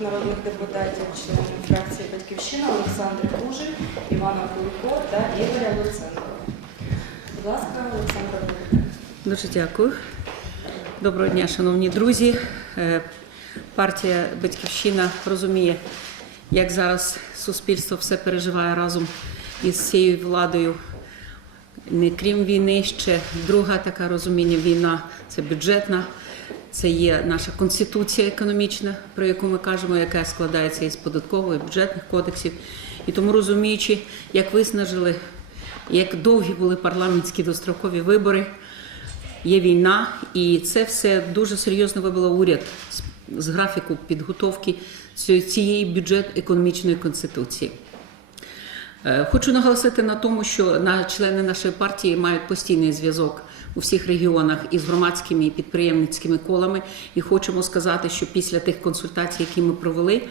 народних депутатів, членів фракції Батьківщина Олександри Кужель, Івана Кулико та Ігоря Луценко. Будь ласка, Олександра Кулико. Дуже дякую. Доброго дня, шановні друзі. Е, Партія Батьківщина розуміє, як зараз суспільство все переживає разом із цією владою. Не крім війни, ще друга така розуміння війна це бюджетна, це є наша конституція економічна, про яку ми кажемо, яка складається із податкових бюджетних кодексів. І тому розуміючи, як виснажили, як довгі були парламентські дострокові вибори, є війна, і це все дуже серйозно вибило уряд з- графіку підготовки цієї бюджет-економічної конституції. Е, Хочу наголосити на тому, що члени нашої партії мають постійний зв'язок у всіх регіонах із громадськими і підприємницькими колами. І хочемо сказати, що після тих консультацій, які ми провели,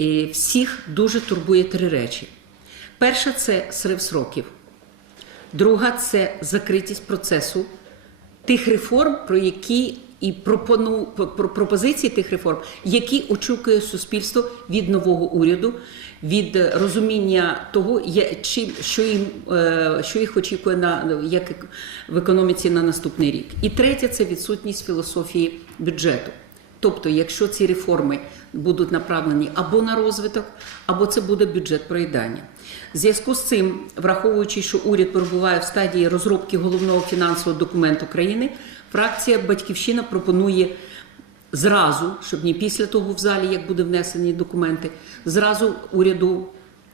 е, всіх дуже турбує три речі: перша це срив сроків, друга це закритість процесу тих реформ, про які і пропону про пропозиції тих реформ, які очікує суспільство від нового уряду, від розуміння того, чим що їм е, що їх очікує на як в економіці на наступний рік. І третє це відсутність філософії бюджету. Тобто, якщо ці реформи будуть направлені або на розвиток, або це буде бюджет проїдання. Зв'язку з цим, враховуючи, що уряд перебуває в стадії розробки головного фінансового документу країни, фракція Батьківщина пропонує зразу, щоб не після того в залі, як буде внесені документи, зразу уряду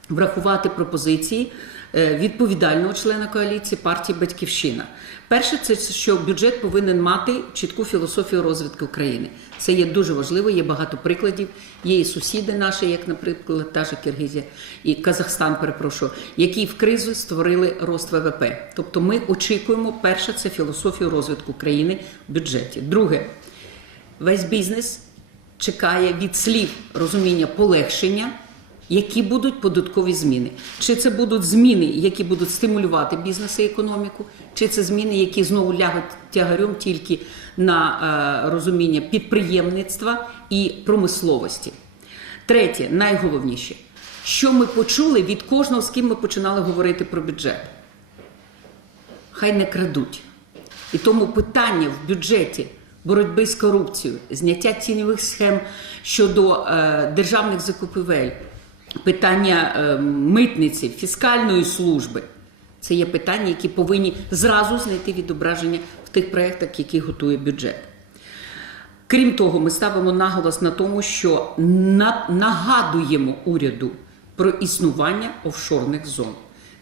врахувати пропозиції відповідального члена коаліції партії Батьківщина. Перше, це що бюджет повинен мати чітку філософію розвитку країни. Це є дуже важливо. Є багато прикладів. Є і сусіди наші, як, наприклад, та ж Киргизія і Казахстан, перепрошую, які в кризу створили рост ВВП. Тобто, ми очікуємо, перше, це філософію розвитку країни в бюджеті. Друге, весь бізнес чекає від слів розуміння полегшення, які будуть податкові зміни. Чи це будуть зміни, які будуть стимулювати бізнес і економіку, чи це зміни, які знову лягуть тягарем тільки на е, розуміння підприємництва і промисловості. Третє, найголовніше, що ми почули від кожного, з ким ми починали говорити про бюджет хай не крадуть. І тому питання в бюджеті боротьби з корупцією, зняття тіньових схем щодо е, державних закупівель, питання е, митниці, фіскальної служби це є питання, які повинні зразу знайти відображення в тих проєктах, які готує бюджет. Крім того, ми ставимо наголос на тому, що на- нагадуємо уряду про існування офшорних зон.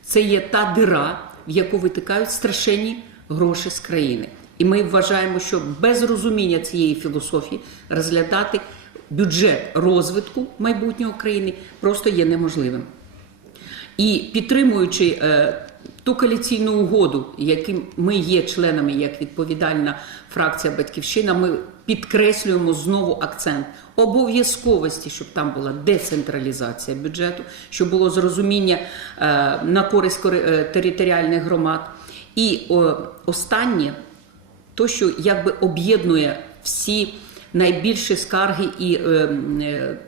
Це є та дира, в яку витикають страшенні гроші з країни. І ми вважаємо, що без розуміння цієї філософії розглядати бюджет розвитку майбутнього країни просто є неможливим. І підтримуючи е, ту коаліційну угоду, яким ми є членами як відповідальна фракція Батьківщина, ми підкреслюємо знову акцент обов'язковості, щоб там була децентралізація бюджету, щоб було зрозуміння е, на користь е, територіальних громад. І о, останнє, то, що якби об'єднує всі найбільші скарги і е, е,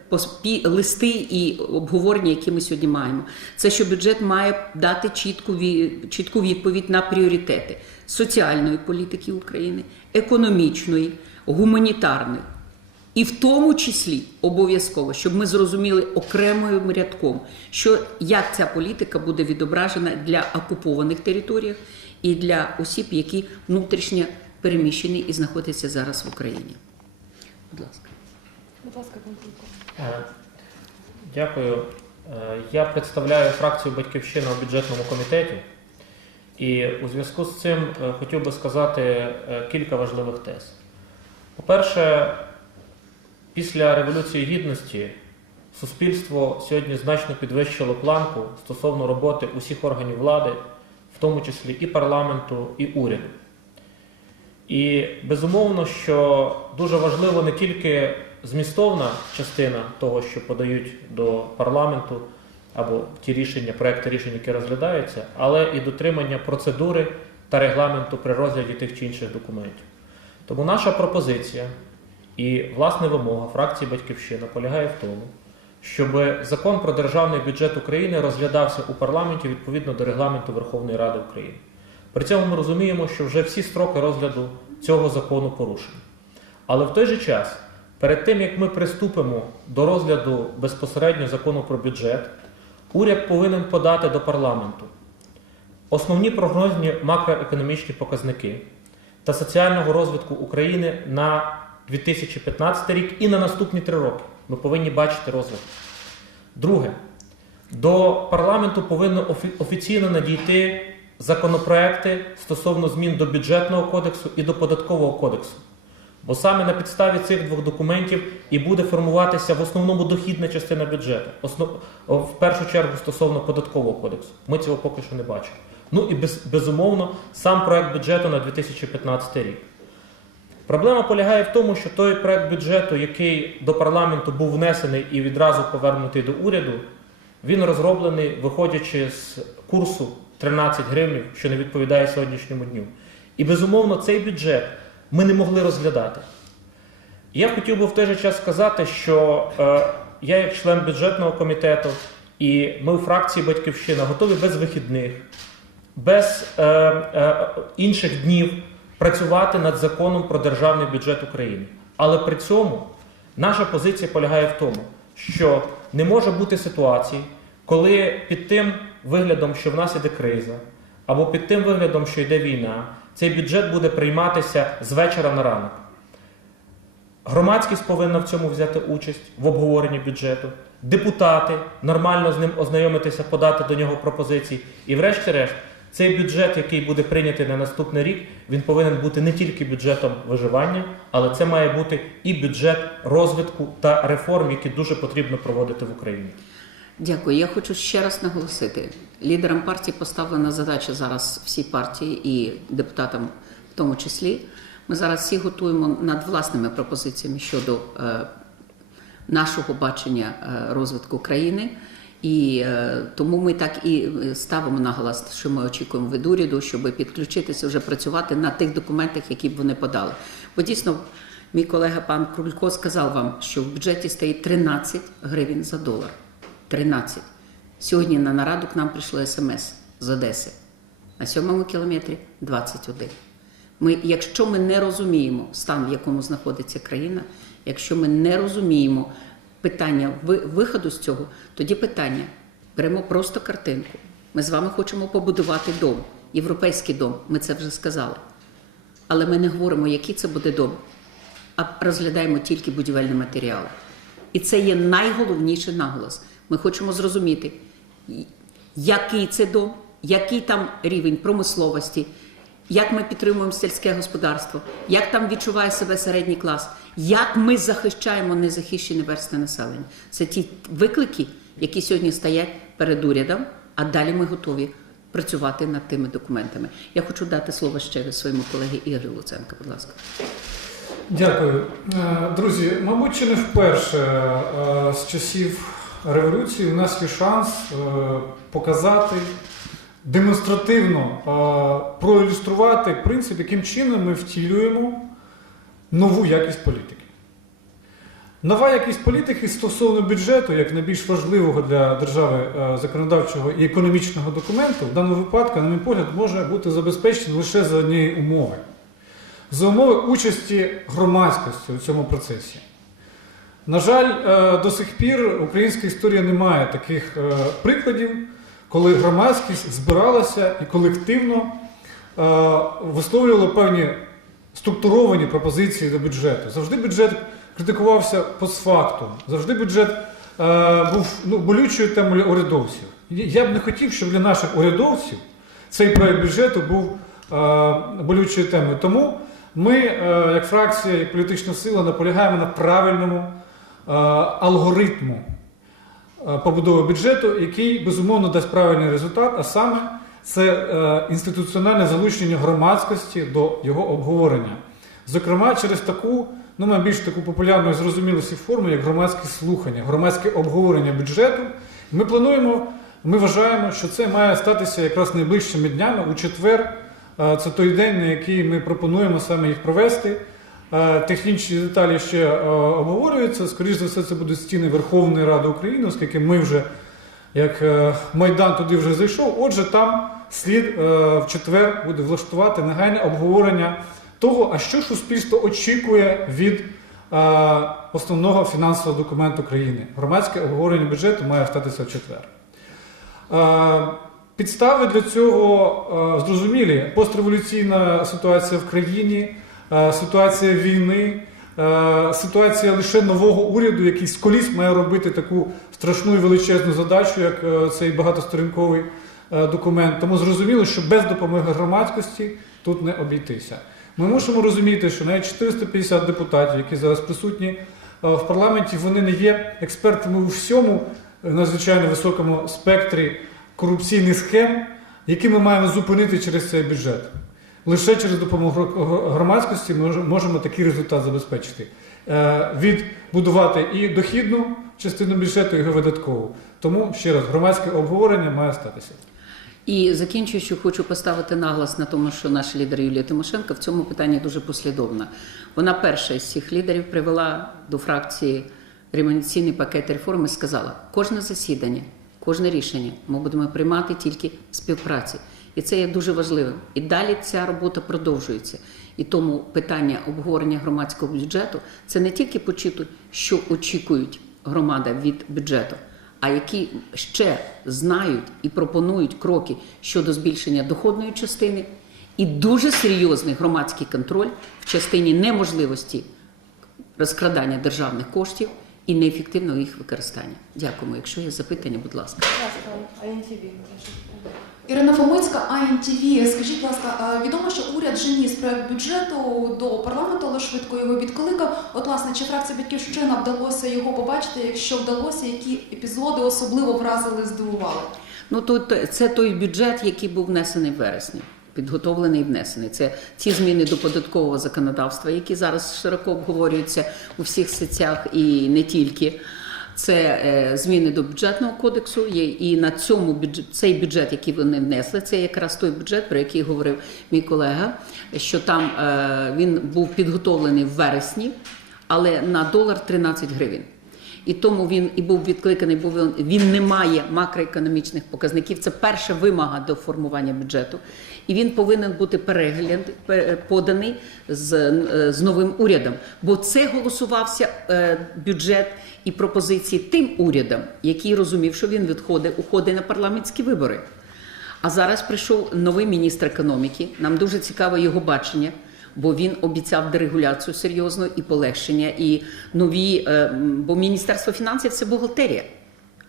листи і обговорення, які ми сьогодні маємо, це що бюджет має дати чітку, чітку відповідь на пріоритети соціальної політики України, економічної, гуманітарної. І в тому числі обов'язково, щоб ми зрозуміли окремим рядком, що як ця політика буде відображена для окупованих територіях і для осіб, які внутрішньо переміщені і знаходяться зараз в Україні. Будь ласка. Будь ласка, пан Е, Дякую. Е, Я представляю фракцію Батьківщина у бюджетному комітеті. І у зв'язку з цим е, хотів би сказати кілька важливих тез. По-перше, після Революції Гідності суспільство сьогодні значно підвищило планку стосовно роботи усіх органів влади, в тому числі і парламенту, і уряду. І безумовно, що дуже важливо не тільки змістовна частина того, що подають до парламенту або ті рішення, проекти рішень, які розглядаються, але і дотримання процедури та регламенту при розгляді тих чи інших документів. Тому наша пропозиція І власне вимога фракції Батьківщина полягає в тому, щоб закон про державний бюджет України розглядався у парламенті відповідно до регламенту Верховної Ради України. При цьому ми розуміємо, що вже всі строки розгляду цього закону порушені. Але в той же час, перед тим як ми приступимо до розгляду безпосередньо закону про бюджет, уряд повинен подати до парламенту основні прогнозні макроекономічні показники та соціального розвитку України на 2015 рік і на наступні три роки. Ми повинні бачити розвиток. Друге, до парламенту повинно офі- офіційно надійти законопроекти стосовно змін до бюджетного кодексу і до податкового кодексу. Бо саме на підставі цих двох документів і буде формуватися в основному дохідна частина бюджету, основ... в першу чергу стосовно податкового кодексу. Ми цього поки що не бачимо. Ну і без... безумовно, сам проект бюджету на 2015 рік. Проблема полягає в тому, що той проект бюджету, який до парламенту був внесений і відразу повернутий до уряду, він розроблений, виходячи з курсу 13 гривень, що не відповідає сьогоднішньому дню. І безумовно, цей бюджет ми не могли розглядати. Я хотів би в той же час сказати, що е, я, як член бюджетного комітету, і ми у фракції Батьківщина готові без вихідних, без е, е, інших днів працювати над законом про державний бюджет України. Але при цьому наша позиція полягає в тому, що не може бути ситуації, коли під тим виглядом, що в нас іде криза, або під тим виглядом, що йде війна, цей бюджет буде прийматися з вечора на ранок. Громадськість повинна в цьому взяти участь в обговоренні бюджету, депутати нормально з ним ознайомитися, подати до нього пропозиції. І, врешті-решт, цей бюджет, який буде прийнятий на наступний рік, він повинен бути не тільки бюджетом виживання, але це має бути і бюджет розвитку та реформ, які дуже потрібно проводити в Україні. Дякую. Я хочу ще раз наголосити. Лідерам партії поставлена задача зараз всі партії і депутатам в тому числі. Ми зараз всі готуємо над власними пропозиціями щодо е, нашого бачення е, розвитку країни. І е, тому ми так і е, ставимо наголос, що ми очікуємо від уряду, щоб підключитися вже працювати на тих документах, які б вони подали. Бо дійсно, мій колега пан Крулько сказав вам, що в бюджеті стоїть 13 гривень за долар. 13. Сьогодні на нараду к нам прийшло смс з Одеси. На сьомому кілометрі 21. Ми, якщо ми не розуміємо стан, в якому знаходиться країна, якщо ми не розуміємо питання виходу з цього, тоді питання беремо просто картинку. Ми з вами хочемо побудувати дом, європейський дом. Ми це вже сказали. Але ми не говоримо, який це буде дом, а розглядаємо тільки будівельні матеріали. І це є найголовніший наголос. Ми хочемо зрозуміти, який це дом, який там рівень промисловості, як ми підтримуємо сільське господарство, як там відчуває себе середній клас, як ми захищаємо незахищені верстви населення. Це ті виклики, які сьогодні стоять перед урядом, а далі ми готові працювати над тими документами. Я хочу дати слово ще своєму колегі Ігорю Луценко, будь ласка. Дякую. Е, Друзі, мабуть, чи не вперше е, з часів революції у нас є шанс е, показати демонстративно е, проілюструвати принцип, яким чином ми втілюємо нову якість політики. Нова якість політики стосовно бюджету, як найбільш важливого для держави е, законодавчого і економічного документу, в даному випадку, на мій погляд, може бути забезпечена лише за однієї умови за умови участі громадськості у цьому процесі. На жаль, е, до сих пір українська історія не має таких е, прикладів, коли громадськість збиралася і колективно е, висловлювала певні структуровані пропозиції до бюджету. Завжди бюджет критикувався постфактум, завжди бюджет був ну, болючою темою урядовців. Я б не хотів, щоб для наших урядовців цей проект бюджету був болючою темою. Тому ми, як фракція, як політична сила, наполягаємо на правильному алгоритму е, побудови бюджету, який безумовно дасть правильний результат, а саме це е, інституціональне залучення громадськості до його обговорення. Зокрема, через таку, ну найбільш таку популярну і зрозумілу всі форму, як громадські слухання, громадське обговорення бюджету. Ми плануємо, ми вважаємо, що це має статися якраз найближчими днями у четвер. Е, Це той день, на який ми пропонуємо саме їх провести. Е, технічні деталі ще е, обговорюються. Скоріше за все, це будуть стіни Верховної Ради України, оскільки ми вже, як е, Майдан туди вже зайшов. Отже, там слід в четвер буде влаштувати негайне обговорення того, а що ж суспільство очікує від основного фінансового документу країни. Громадське обговорення бюджету має статися в четвер. Підстави для цього зрозумілі. Постреволюційна ситуація в країні, ситуація війни, е, ситуація лише нового уряду, який сколісь має робити таку страшну і величезну задачу, як е, цей багатосторінковий е, документ. Тому зрозуміло, що без допомоги громадськості тут не обійтися. Ми мусимо розуміти, що навіть 450 депутатів, які зараз присутні е, в парламенті, вони не є експертами у всьому е, надзвичайно високому спектрі корупційних схем, які ми маємо зупинити через цей бюджет. Лише через допомогу громадськості ми можемо такий результат забезпечити. Е, Відбудувати і дохідну частину бюджету, і видаткову. Тому ще раз, громадське обговорення має статися. І закінчуючи, хочу поставити наголос на тому, що наш лідер Юлія Тимошенко в цьому питанні дуже послідовна. Вона перша із цих лідерів привела до фракції ремонційний пакет реформи. Сказала, кожне засідання, кожне рішення ми будемо приймати тільки в співпраці. І це є дуже важливим. І далі ця робота продовжується. І тому питання обговорення громадського бюджету це не тільки почути, що очікують громада від бюджету, а які ще знають і пропонують кроки щодо збільшення доходної частини, і дуже серйозний громадський контроль в частині неможливості розкрадання державних коштів і неефективного їх використання. Дякуємо. Якщо є запитання, будь ласка. Будь ласка, АНТВ. Ірина Фомицька, АНТВ. Скажіть, будь ласка, відомо, що уряд вже ніс проект бюджету до парламенту, але швидко його відкликав. От, власне, чи фракція Батьківщина вдалося його побачити? Якщо вдалося, які епізоди особливо вразили, здивували? Ну то це той бюджет, який був внесений в вересні. Підготовлений і внесений. Це ці зміни до податкового законодавства, які зараз широко обговорюються у всіх сетях і не тільки. Це е, зміни до бюджетного кодексу. Є, і на цьому бюджет, цей бюджет, який вони внесли, це якраз той бюджет, про який говорив мій колега, що там е, він був підготовлений в вересні, але на долар 13 гривень. І тому він і був відкликаний, бо він, не має макроекономічних показників. Це перша вимога до формування бюджету. І він повинен бути перегляд поданий з, з новим урядом. Бо це голосувався е, бюджет і пропозиції тим урядом, який розумів, що він відходить, уходить на парламентські вибори. А зараз прийшов новий міністр економіки. Нам дуже цікаве його бачення, бо він обіцяв дерегуляцію серйозну і полегшення, і нові, е, бо Міністерство фінансів це бухгалтерія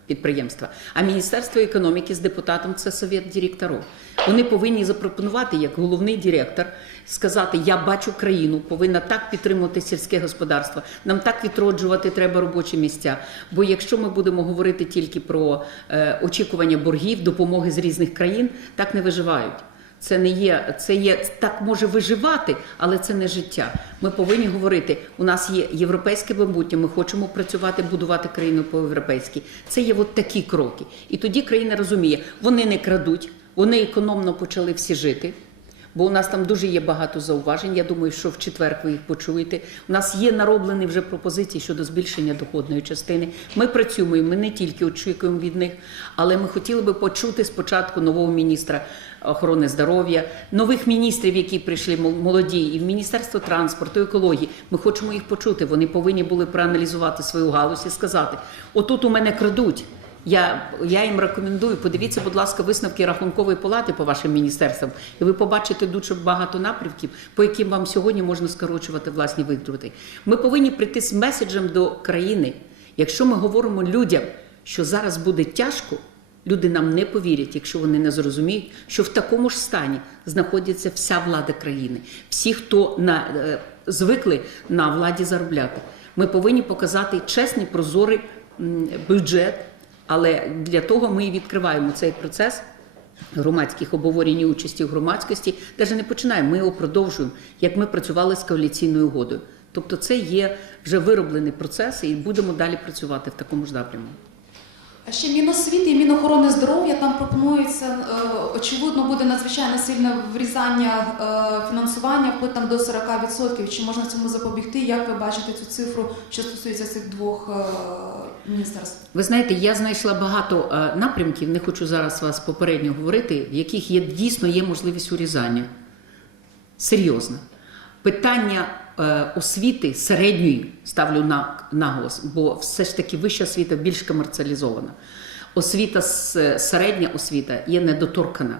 підприємства, а Міністерство економіки з депутатом це совет директорів. Вони повинні запропонувати як головний директор сказати: Я бачу країну, повинна так підтримувати сільське господарство. Нам так відроджувати треба робочі місця. Бо якщо ми будемо говорити тільки про е, очікування боргів, допомоги з різних країн, так не виживають. Це не є, це є так може виживати, але це не життя. Ми повинні говорити. У нас є європейське майбутнє. Ми хочемо працювати, будувати країну по-європейськи. Це є от такі кроки. І тоді країна розуміє, вони не крадуть, вони економно почали всі жити. Бо у нас там дуже є багато зауважень. Я думаю, що в четвер ви їх почуєте. У нас є нароблені вже пропозиції щодо збільшення доходної частини. Ми працюємо, і ми не тільки очікуємо від них, але ми хотіли би почути спочатку нового міністра охорони здоров'я, нових міністрів, які прийшли мол- молоді, і в Міністерство транспорту, екології. Ми хочемо їх почути. Вони повинні були проаналізувати свою галузь і сказати: отут у мене крадуть. Я, я їм рекомендую, подивіться, будь ласка, висновки рахункової палати по вашим міністерствам, і ви побачите дуже багато напрямків, по яким вам сьогодні можна скорочувати власні витрати. Ми повинні прийти з меседжем до країни. Якщо ми говоримо людям, що зараз буде тяжко, люди нам не повірять, якщо вони не зрозуміють, що в такому ж стані знаходиться вся влада країни, всі, хто на, е, звикли на владі заробляти. Ми повинні показати чесний, прозорий бюджет. Але для того ми і відкриваємо цей процес громадських обговорень і участі в громадськості. Навіть не починаємо, ми його продовжуємо, як ми працювали з коаліційною угодою. Тобто, це є вже вироблений процес, і будемо далі працювати в такому ж напрямку. А ще Міносвіти і Мінохорони здоров'я там пропонується, е, очевидно, буде надзвичайно сильне врізання е, фінансування, вплоть там до 40%. Чи можна цьому запобігти? Як ви бачите цю цифру, що стосується цих двох е, міністерств? Ви знаєте, я знайшла багато е, напрямків, не хочу зараз вас попередньо говорити, в яких є дійсно є можливість урізання. Серйозно. Питання е, освіти середньої ставлю на наголос, бо все ж таки вища освіта більш комерціалізована. Освіта середня освіта є недоторкана.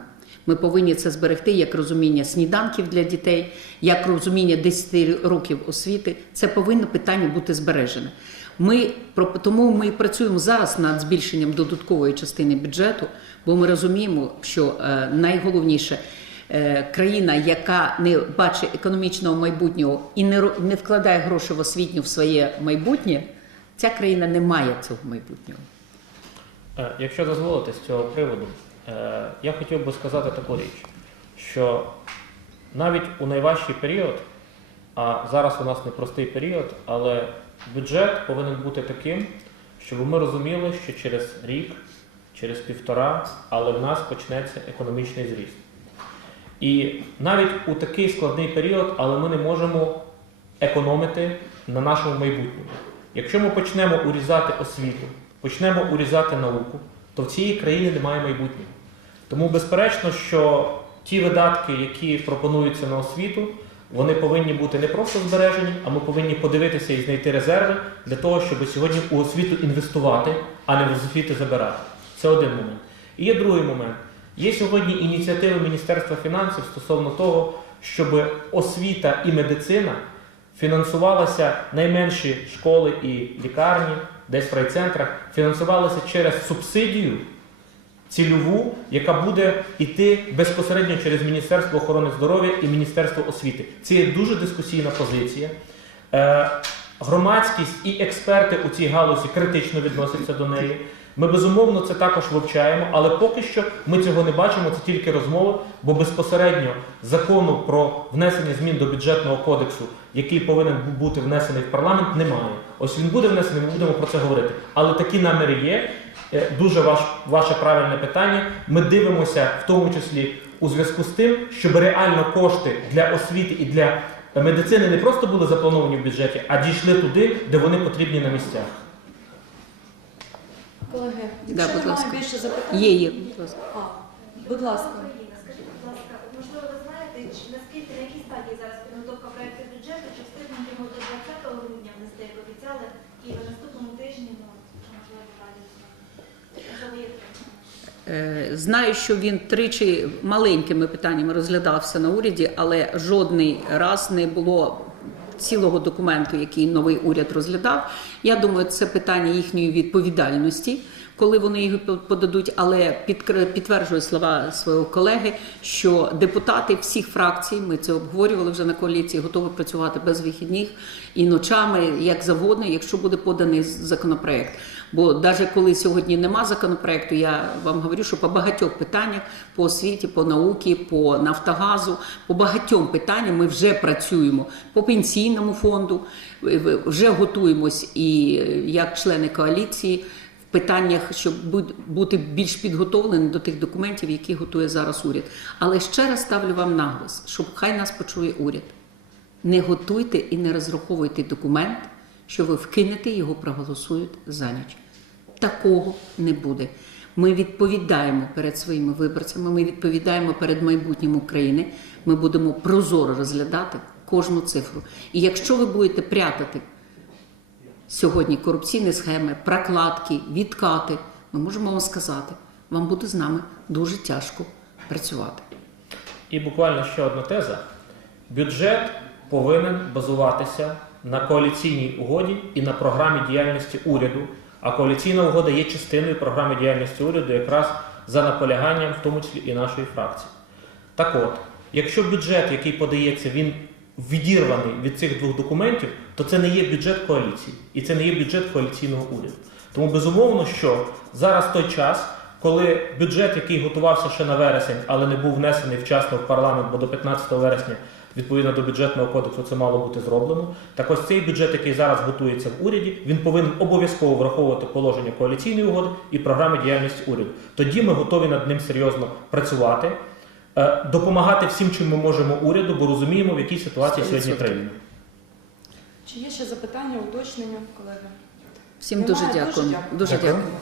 Ми повинні це зберегти як розуміння сніданків для дітей, як розуміння 10 років освіти. Це повинно питання бути збережене. Ми тому ми працюємо зараз над збільшенням додаткової частини бюджету, бо ми розуміємо, що е, найголовніше е, країна, яка не бачить економічного майбутнього і не, вкладає гроші в освітню в своє майбутнє, ця країна не має цього майбутнього. Е, Якщо дозволите з цього приводу, я хотів би сказати таку річ, що навіть у найважчий період, а зараз у нас непростий період, але бюджет повинен бути таким, щоб ми розуміли, що через рік, через півтора, але в нас почнеться економічний зріст. І навіть у такий складний період, але ми не можемо економити на нашому майбутньому. Якщо ми почнемо урізати освіту, почнемо урізати науку, то в цій країні немає майбутнього. Тому безперечно, що ті видатки, які пропонуються на освіту, вони повинні бути не просто збережені, а ми повинні подивитися і знайти резерви для того, щоб сьогодні у освіту інвестувати, а не в освіту забирати. Це один момент. І є другий момент. Є сьогодні ініціативи Міністерства фінансів стосовно того, щоб освіта і медицина фінансувалися найменші школи і лікарні, десь в райцентрах, фінансувалися через субсидію цільову, яка буде йти безпосередньо через Міністерство охорони здоров'я і Міністерство освіти. Це є дуже дискусійна позиція. Е, громадськість і експерти у цій галузі критично відносяться до неї. Ми безумовно це також вивчаємо, але поки що ми цього не бачимо, це тільки розмови, бо безпосередньо закону про внесення змін до бюджетного кодексу, який повинен бути внесений в парламент, немає. Ось він буде внесений, ми будемо про це говорити. Але такі наміри є. Е, Дуже ваш, ваше правильне питання. Ми дивимося в тому числі у зв'язку з тим, щоб реально кошти для освіти і для медицини не просто були заплановані в бюджеті, а дійшли туди, де вони потрібні на місцях. Колеги, Да, якщо будь немає більше запитань, Є, є, будь ласка. А, будь ласка. Україна, скажіть, будь ласка, можливо, ви знаєте, чи наскільки на якій стадії зараз підготовка проекту бюджету, чи встигнемо його до 20 грудня внести, як обіцяли, і на наступному тижні, ну, чи можливо, в раді можливо, є таке? Е, Знаю, що він тричі маленькими питаннями розглядався на уряді, але жодний раз не було цілого документу, який новий уряд розглядав. Я думаю, це питання їхньої відповідальності, коли вони його подадуть. Але підтверджую слова свого колеги, що депутати всіх фракцій, ми це обговорювали вже на коаліції, готові працювати без вихідних і ночами, як завгодно, якщо буде поданий законопроект. Бо навіть коли сьогодні нема законопроекту, я вам говорю, що по багатьох питаннях по освіті, по науці, по Нафтогазу, по багатьом питанням ми вже працюємо по пенсійному фонду, вже готуємось і е, як члени коаліції в питаннях, щоб бути більш підготовленим до тих документів, які готує зараз уряд. Але ще раз ставлю вам наголос, щоб хай нас почує уряд. Не готуйте і не розраховуйте документ, що ви вкинете його проголосують за ніч. Такого не буде. Ми відповідаємо перед своїми виборцями, ми відповідаємо перед майбутнім України. Ми будемо прозоро розглядати кожну цифру. І якщо ви будете прятати сьогодні корупційні схеми, прокладки, відкати, ми можемо вам сказати, вам буде з нами дуже тяжко працювати. І буквально ще одна теза: бюджет повинен базуватися на коаліційній угоді і на програмі діяльності уряду. А коаліційна угода є частиною програми діяльності уряду, якраз за наполяганням, в тому числі і нашої фракції. Так от, якщо бюджет, який подається, він відірваний від цих двох документів, то це не є бюджет коаліції, і це не є бюджет коаліційного уряду. Тому безумовно, що зараз той час, коли бюджет, який готувався ще на вересень, але не був внесений вчасно в парламент, бо до 15 вересня відповідно до бюджетного кодексу це мало бути зроблено. Так ось цей бюджет, який зараз готується в уряді, він повинен обов'язково враховувати положення коаліційної угоди і програми діяльності уряду. Тоді ми готові над ним серйозно працювати, е, допомагати всім, чим ми можемо уряду, бо розуміємо, в якій ситуації сьогодні країна. Чи є ще запитання, уточнення, колеги? Всім Немає. дуже дякуємо. дякую. Дуже Дякую. дякуємо.